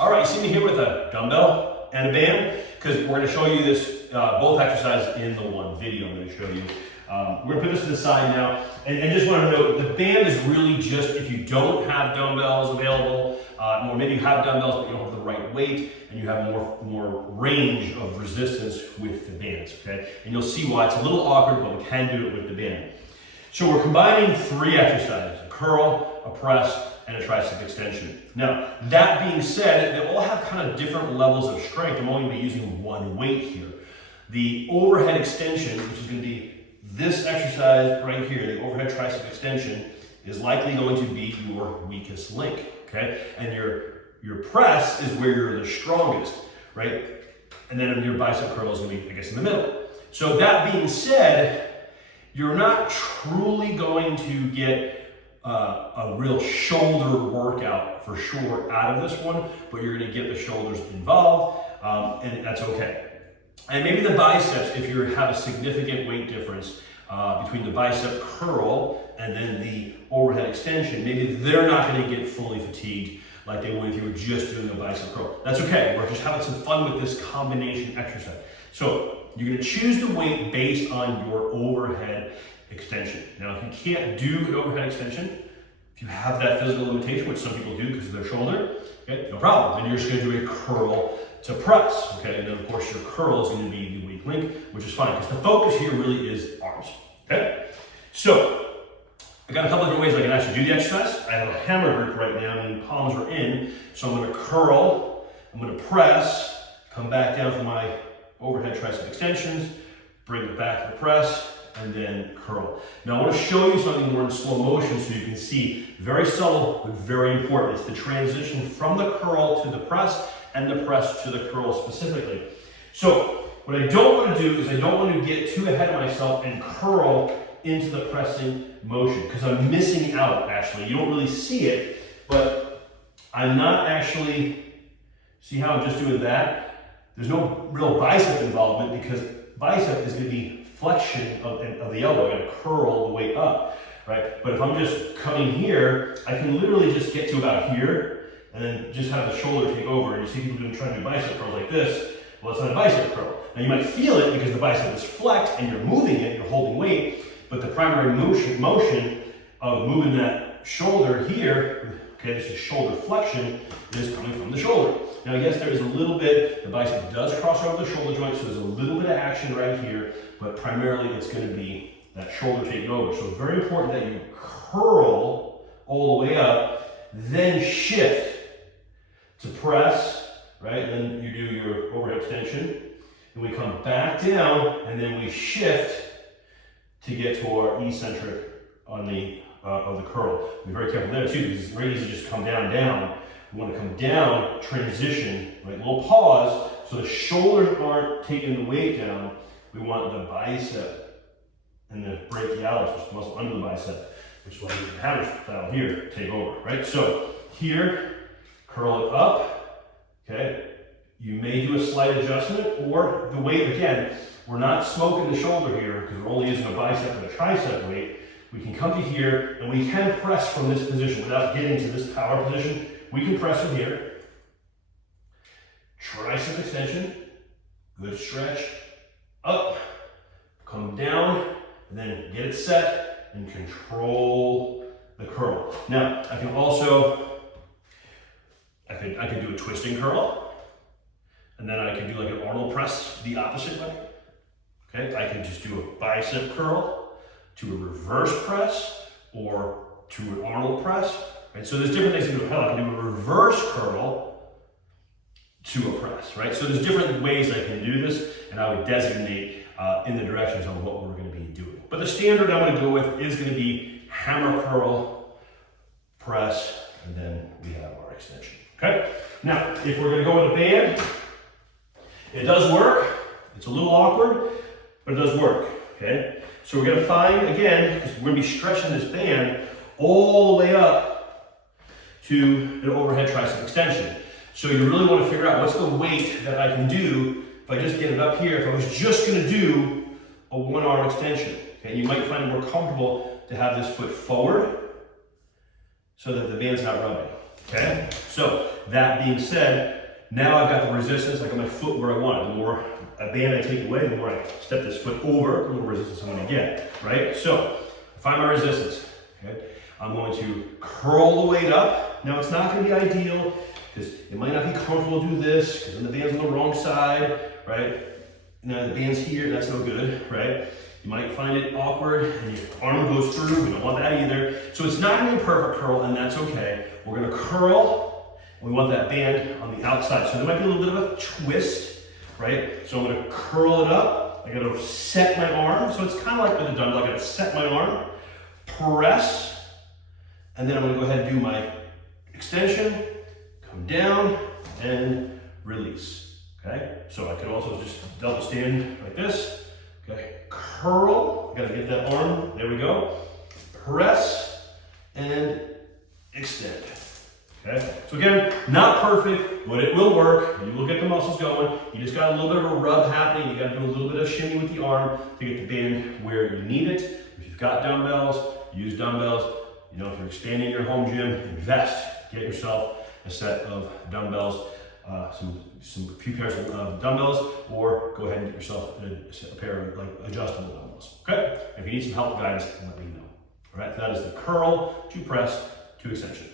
All right, you see me here with a dumbbell and a band, because we're going to show you this, both exercises in the one video I'm going to show you. We're going to put this to the side now, and just want to note, the band is really just if you don't have dumbbells available, or maybe you have dumbbells but you don't have the right weight, and you have more range of resistance with the bands, okay? And you'll see why it's a little awkward, but we can do it with the band. So we're combining 3 exercises: a curl, a press, and a tricep extension. Now, that being said, they all have kind of different levels of strength. I'm only going to be using one weight here. The overhead extension, which is going to be this exercise right here, the overhead tricep extension, is likely going to be your weakest link, okay? And your press is where you're the strongest, right? And then your bicep curl is going to be, I guess, in the middle. So that being said, you're not truly going to get a real shoulder workout for sure out of this one, but you're going to get the shoulders involved, and that's okay. And maybe the biceps, if you have a significant weight difference between the bicep curl and then the overhead extension, maybe they're not going to get fully fatigued like they would if you were just doing a bicep curl. That's okay. We're just having some fun with this combination exercise. So you're going to choose the weight based on your overhead extension. Now, if you can't do an overhead extension, if you have that physical limitation, which some people do because of their shoulder, okay, no problem. Then you're just going to do a curl to press, okay? And then, of course, your curl is going to be the weak link, which is fine because the focus here really is arms, okay? So, I got a couple different ways I can actually do the exercise. I have a hammer grip right now, meaning palms are in. So I'm going to curl, I'm going to press, come back down for my overhead tricep extensions, bring it back to the press, and then curl. Now I want to show you something more in slow motion so you can see, very subtle but very important. It's the transition from the curl to the press and the press to the curl specifically. So what I don't want to do is I don't want to get too ahead of myself and curl into the pressing motion because I'm missing out actually. You don't really see it, but I'm not actually, see how I'm just doing that? There's no real bicep involvement because bicep is going to be flexion of the elbow. I'm going to curl the way up, right? But if I'm just coming here, I can literally just get to about here and then just have the shoulder take over. And you see people trying to do bicep curls like this. Well, it's not a bicep curl. Now you might feel it because the bicep is flexed and you're moving it, you're holding weight, but the primary motion of moving that shoulder here, okay, this is shoulder flexion, is coming from the shoulder. Now, yes, there is a little bit, the bicep does cross over the shoulder joint, so there's a little bit of action right here, but primarily it's going to be that shoulder taking over. So it's very important that you curl all the way up, then shift to press, right? And then you do your overhead extension, and we come back down, and then we shift to get to our eccentric on the of the curl. Be very careful there too, because it's very easy to just come down. We want to come down, transition, right? A little pause, so the shoulders aren't taking the weight down. We want the bicep and the brachialis, which is the muscle under the bicep, which is why we have hammer style here, take over, right? So here, curl it up, okay? You may do a slight adjustment, or the weight, again, we're not smoking the shoulder here because we're only using a bicep and a tricep weight. We can come to here and we can press from this position without getting to this power position. We can press from here. Tricep extension, good stretch, up, come down, and then get it set and control the curl. Now, I can also, I could do a twisting curl, and then I can do like an Arnold press the opposite way. Okay, I can just do a bicep curl to a reverse press or to an Arnold press. Right? So there's different things you can do. I can do a reverse curl to a press, right? So there's different ways I can do this, and I would designate in the directions of what we're going to be doing. But the standard I'm going to go with is going to be hammer curl, press, and then we have our extension. Okay? Now, if we're going to go with a band, it does work. It's a little awkward, but it does work. Okay? So we're going to find, again, because we're going to be stretching this band all the way up to an overhead tricep extension. So you really want to figure out what's the weight that I can do if I just get it up here. If I was just going to do a one-arm extension, okay, you might find it more comfortable to have this foot forward so that the band's not rubbing. Okay, so that being said, now I've got the resistance, I got my foot where I want it. The more a band I take away, the more I step this foot over, the more resistance I'm going to get, right? So, find my resistance, okay? I'm going to curl the weight up. Now, it's not going to be ideal, because it might not be comfortable to do this, because then the band's on the wrong side, right? Now, the band's here, that's no good, right? You might find it awkward, and your arm goes through, we don't want that either. So it's not going to be a perfect curl, and that's okay. We're going to curl, and we want that band on the outside. So there might be a little bit of a twist, right? So I'm going to curl it up. I got to set my arm. So it's kind of like with the dumbbell. I got to set my arm, press, and then I'm going to go ahead and do my extension, come down, and release. Okay? So I could also just double stand like this. Okay? Curl. I got to get that arm. There we go. Press and extend. Okay, so again, not perfect, but it will work. You will get the muscles going. You just got a little bit of a rub happening. You got to do a little bit of shimmy with the arm to get the band where you need it. If you've got dumbbells, use dumbbells. You know, if you're expanding your home gym, invest. Get yourself a set of dumbbells, some few pairs of dumbbells, or go ahead and get yourself a pair of like adjustable dumbbells. Okay, if you need some help, guys, let me know. All right, that is the curl to press to extension.